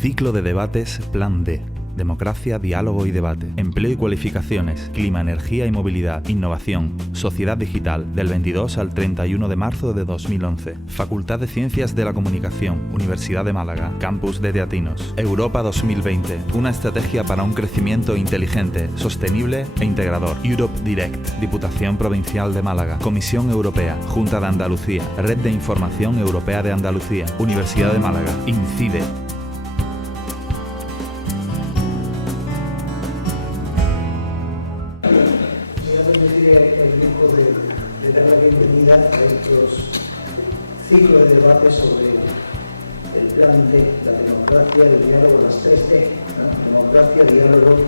Ciclo de debates Plan D. Democracia, diálogo y debate. Empleo y cualificaciones. Clima, energía y movilidad. Innovación. Sociedad digital. Del 22 al 31 de marzo de 2011. Facultad de Ciencias de la Comunicación. Universidad de Málaga. Campus de Teatinos. Europa 2020. Una estrategia para un crecimiento inteligente, sostenible e integrador. Europe Direct. Diputación Provincial de Málaga. Comisión Europea. Junta de Andalucía. Red de Información Europea de Andalucía. Universidad de Málaga. INCIDE. Me decir el lujo de dar la bienvenida a estos ciclos de debate sobre el plan D, la democracia, el diálogo, las 3D, ¿no? Democracia, diálogo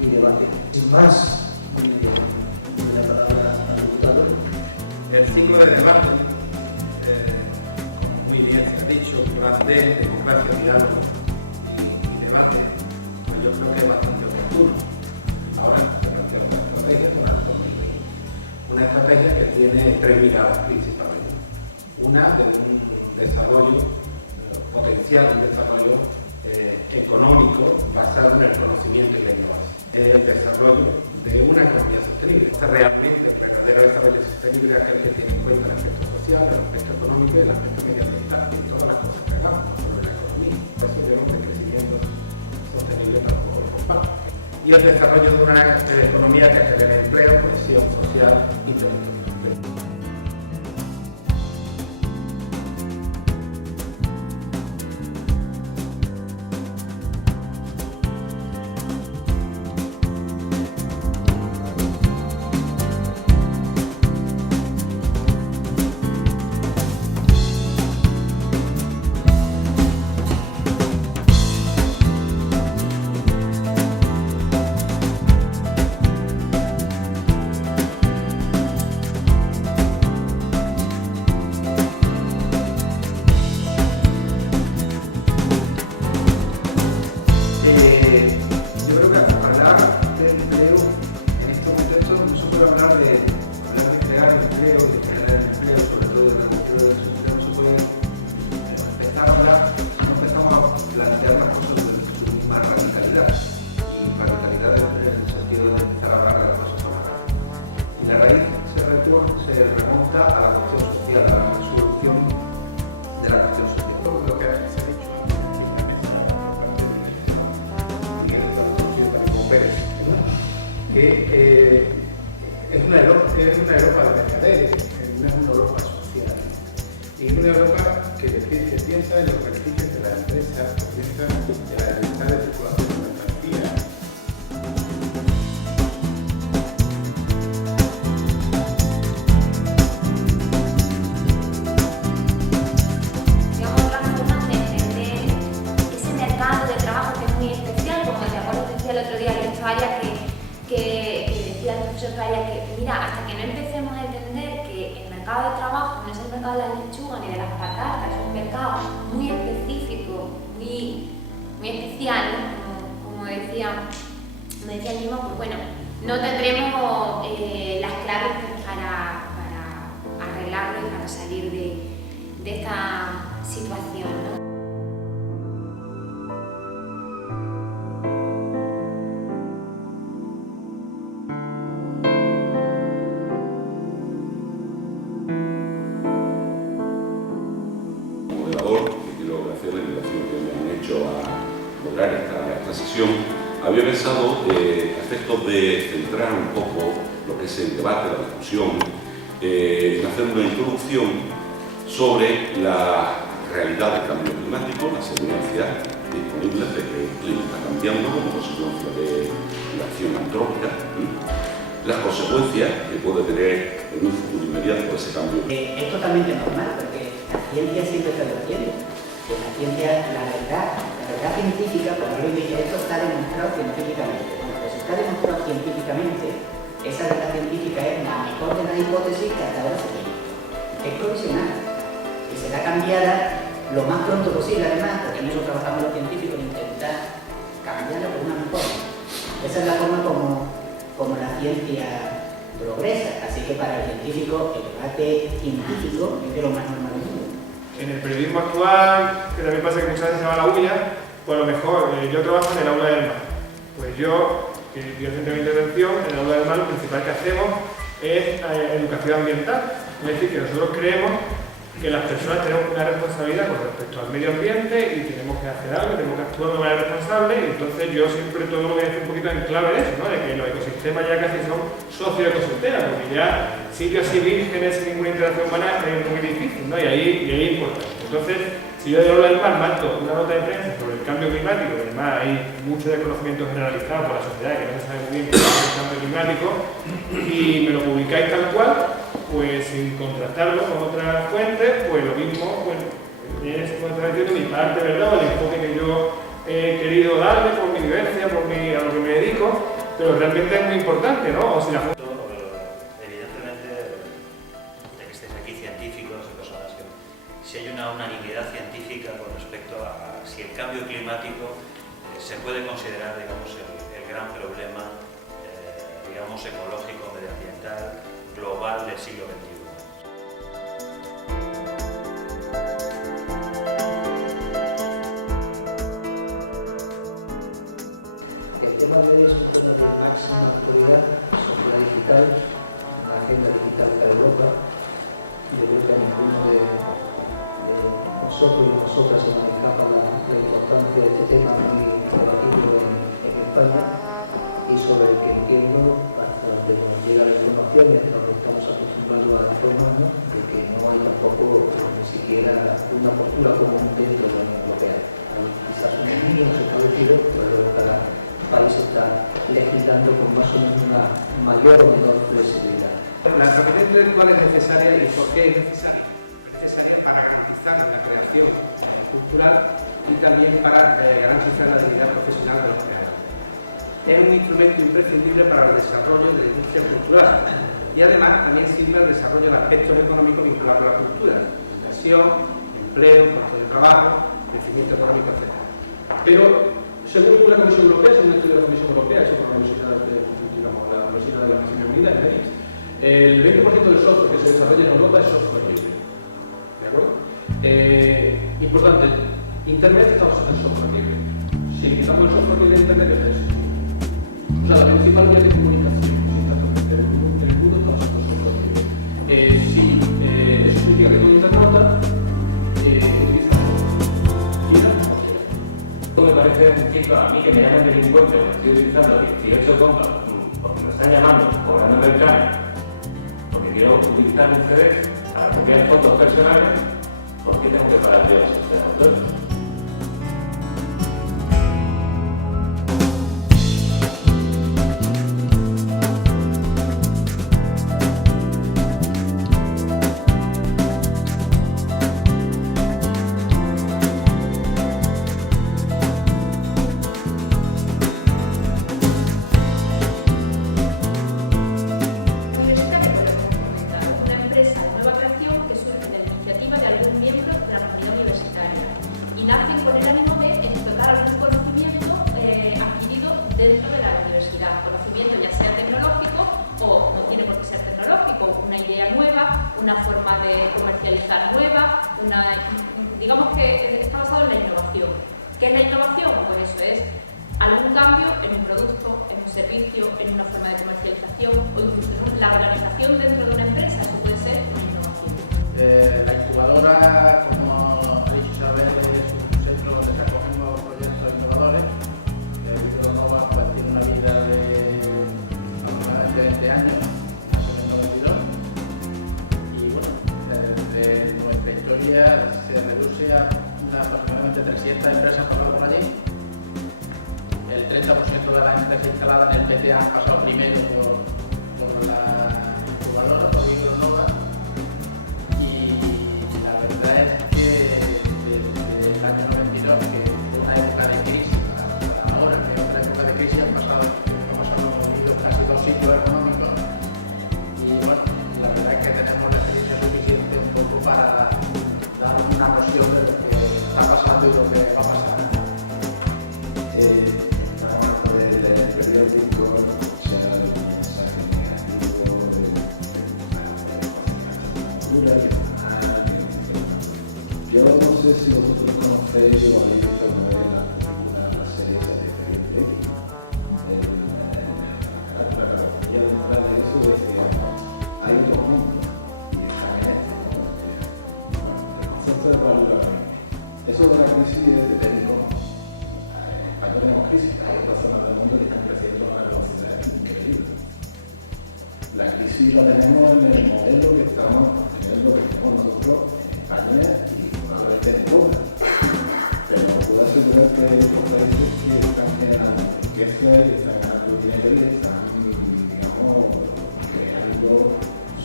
y debate. Sin más, doy la palabra al diputado. El ciclo de debate, como muy bien se ha dicho, plan D, democracia, diálogo y debate, pues yo creo que es bastante oportuno. Ahora se plantea otra estrategia para el 2020. Una estrategia que tiene tres miradas principales, ¿no? Una de un desarrollo potencial, un desarrollo económico basado en el conocimiento y la innovación. El desarrollo de una economía sostenible. Realmente el verdadero desarrollo sostenible es aquel que tiene en cuenta el aspecto social, el aspecto económico y el aspecto medioambiental en todas las cosas que hagamos, no solo en la economía. Por eso yo no de crecimiento sostenible tampoco lo comparto. Y el desarrollo de una economía que genere empleo, cohesión social y territorial. Yo creo que hablar de empleo en este contexto no se puede hablar de crear empleo y de generar empleo, sobre todo de reducir el desempleo, no se puede empezar a hablar si no empezamos a plantear las cosas desde su misma radicalidad, y radicalidad en el sentido de empezar a hablar de las cosas a la raíz. Y la raíz se remonta a la cuestión social, a la resolución de la cuestión social. Lo que se ha dicho antes aquí en la mesa por parte de Miguel Esteban, conocido también como Pérez, que es una Europa de mercaderes, no es una Europa social, ¿no? Y una Europa que piensa en los beneficios de las empresas, que piensa en la libertad de circulación de mercancías. Hasta que no empecemos a entender que el mercado de trabajo no es el mercado de las lechugas ni de las patatas, es un mercado muy específico, muy especial, como decía Nima, pues bueno, no tendremos las claves para arreglarlo y para salir de esta situación, ¿no? Había pensado aspectos de centrar un poco lo que es el debate, la discusión, hacer una introducción sobre la realidad del cambio climático, las evidencias disponibles de que el clima está cambiando como consecuencia de la acción antrópica, las consecuencias que puede tener en un futuro inmediato ese cambio. Esto también es normal, porque la ciencia siempre se refiere. La ciencia, la verdad científica, como yo dije, esto está demostrado científicamente. Cuando se está demostrado científicamente, esa verdad científica es la mejor de las hipótesis que hasta ahora se tiene. Es profesional, que será cambiada lo más pronto posible, además, porque nosotros trabajamos los científicos en intentar cambiarla de una mejor. Esa es la forma como la ciencia progresa, así que para el científico, el debate científico es de lo más normal. En el periodismo actual, que también pasa que muchas veces se va a la bulla, pues a lo mejor yo trabajo en el aula del mar. Pues yo centro de intervención, en el aula del mar lo principal que hacemos es educación ambiental. Es decir, que nosotros creemos que las personas tenemos una responsabilidad con respecto al medio ambiente y tenemos que hacer algo, tenemos que actuar de manera responsable, y entonces yo siempre todo lo que dejo un poquito en claro es eso, ¿no? De que los ecosistemas ya casi son socioecosistemas, porque ya sitios así vírgenes sin ninguna interacción humana es muy difícil, ¿no? Y ahí pues, entonces, si yo de hablar del mar mando una nota de prensa sobre el cambio climático, y además hay mucho desconocimiento generalizado por la sociedad que no sabe muy bien qué es el cambio climático, y me lo publicáis tal cual, pues sin contrastarlo con otras fuentes, pues lo mismo, pues es contradicción de mi parte, ¿verdad? El enfoque que yo he querido darle por mi vivencia, a lo que me dedico, pero realmente es muy importante, ¿no? O si la evidentemente, ya que estáis aquí científicos y personas, si hay una unanimidad científica con respecto a si el cambio climático se puede considerar, digamos, el gran problema, digamos, ecológico, medioambiental, global del siglo XXI. El tema de hoy es un tema de máxima actualidad, sociedad digital, una agenda digital para Europa. Yo creo que a ninguno de nosotros y nosotras se nos escapa la importancia de este tema muy debatido en España, y sobre el que entiendo, hasta donde nos llega la información y hasta donde estamos acostumbrados a informarnos, de que no hay tampoco ni siquiera una postura común dentro de la Unión Europea. Hay quizás unos mínimos establecidos, pero luego cada país está legislando con más o menos una mayor o menor flexibilidad. La propiedad intelectual es necesaria. ¿Y por qué es necesaria? Es necesaria para garantizar la creación cultural y también para garantizar la dignidad profesional de los creadores. Es un instrumento imprescindible para el desarrollo de la industria cultural y además también sirve al desarrollo de aspectos económicos vinculados con la cultura, inversión, empleo, puestos de trabajo, crecimiento económico, etc. Pero según la Comisión Europea, según un estudio de la Comisión Europea hecho por la Universidad de las Naciones Unidas, en París, el 20% del software que se desarrolla en Europa es software libre. ¿De acuerdo? Importante, Internet está basado en software libre. Si le quitamos el software libre de Internet, deja de existir. O sea, la principal vía de comunicación existe actualmente en el mundo está basado en software libre. Eso significa que todo internauta utiliza software libre, quiera o no quiera. Me parece un chico a mí que me llaman delincuente porque estoy utilizando 18 compas porque me están llamando, cobrándome el CAE, porque quiero utilizar un CD para copiar fotos personales. ¿Por qué tengo que pagar yo la sociedad de autores? Universitaria, pues lo que hemos comentado, es una empresa de nueva creación que surge de la iniciativa de algún miembro de la comunidad universitaria y nacen con el ánimo de explotar algún conocimiento adquirido dentro de la universidad, conocimiento ya sea tecnológico o no tiene por qué ser tecnológico, una idea nueva, una forma de comercializar nueva, digamos que está basado en la innovación. ¿Qué es la innovación? Pues eso es algún cambio en un producto, en un servicio, en una forma de comercialización o incluso en la organización dentro de una empresa. Eso puede ser una innovación. La incubadora, como ha dicho Isabel, es un centro donde se acogen nuevos proyectos innovadores. Vínculo Nova pues, tiene una vida de aproximadamente 20 años, nació en el 92 y bueno, de nuestra historia se reduce a aproximadamente 300 empresas han pasado por allí. El 30% de las empresas instaladas en el PTA han pasado primero por la incubadora, por Vínculo Nova, y la verdad es que desde el año 92, que fue una época de crisis, hasta ahora, que es otra época de crisis, el tiempo que ha pasado hemos vivido casi 2 ciclos económicos, y bueno, la verdad es que tenemos la experiencia suficiente un poco para dar una noción de lo que está pasando y lo que va a pasar. Estamos hartos de leer periódicos, escuchar mensajes negativos, de cosas que están duras, que están mal, que no sé qué, Yo no sé si vosotros conocéis o habéis visto alguna vez la película, la serie esa de Expediente X, ¿no? La carátula, la horquilla de entrada de eso decía, hay otros mundos y están en este, ¿no? Bueno, el concepto es válido ahora mismo. Eso de la crisis depende cómo. En España tenemos crisis, hay otras zonas del mundo que están creciendo a una velocidad increíble. La crisis la tenemos en el modelo que estamos teniendo, que tenemos nosotros en España y probablemente en todas. Pero puedo asegurar que hay otros países que están generando riqueza y están ganando dinero y están, digamos, creando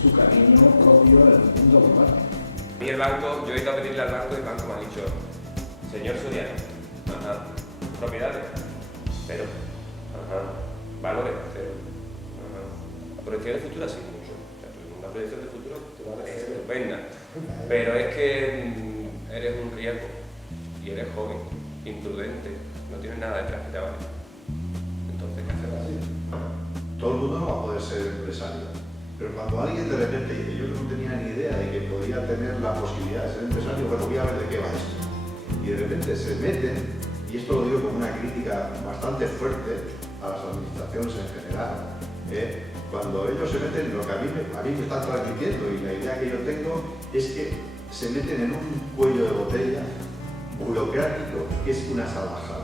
su camino propio en el mundo global. Y el banco, yo he ido a pedirle al banco y el banco me ha dicho, señor Soriano, propiedades, cero, valores, cero, proyecciones futuras sí, mucho. Una proyección de futuro te va a parecer estupenda, pero es que eres un riesgo y eres joven, imprudente, no tienes nada detrás que te vale. Entonces, ¿qué haces? Todo el mundo no va a poder ser empresario, pero cuando alguien de repente dice, yo no tenía ni idea de que podía tener la posibilidad de ser empresario, bueno, voy a ver de qué va esto. Y de repente se meten, y esto lo digo como una crítica bastante fuerte a las administraciones en general, cuando ellos se meten, lo que a mí me están transmitiendo y la idea que yo tengo es que se meten en un cuello de botella burocrático que es una salvajada.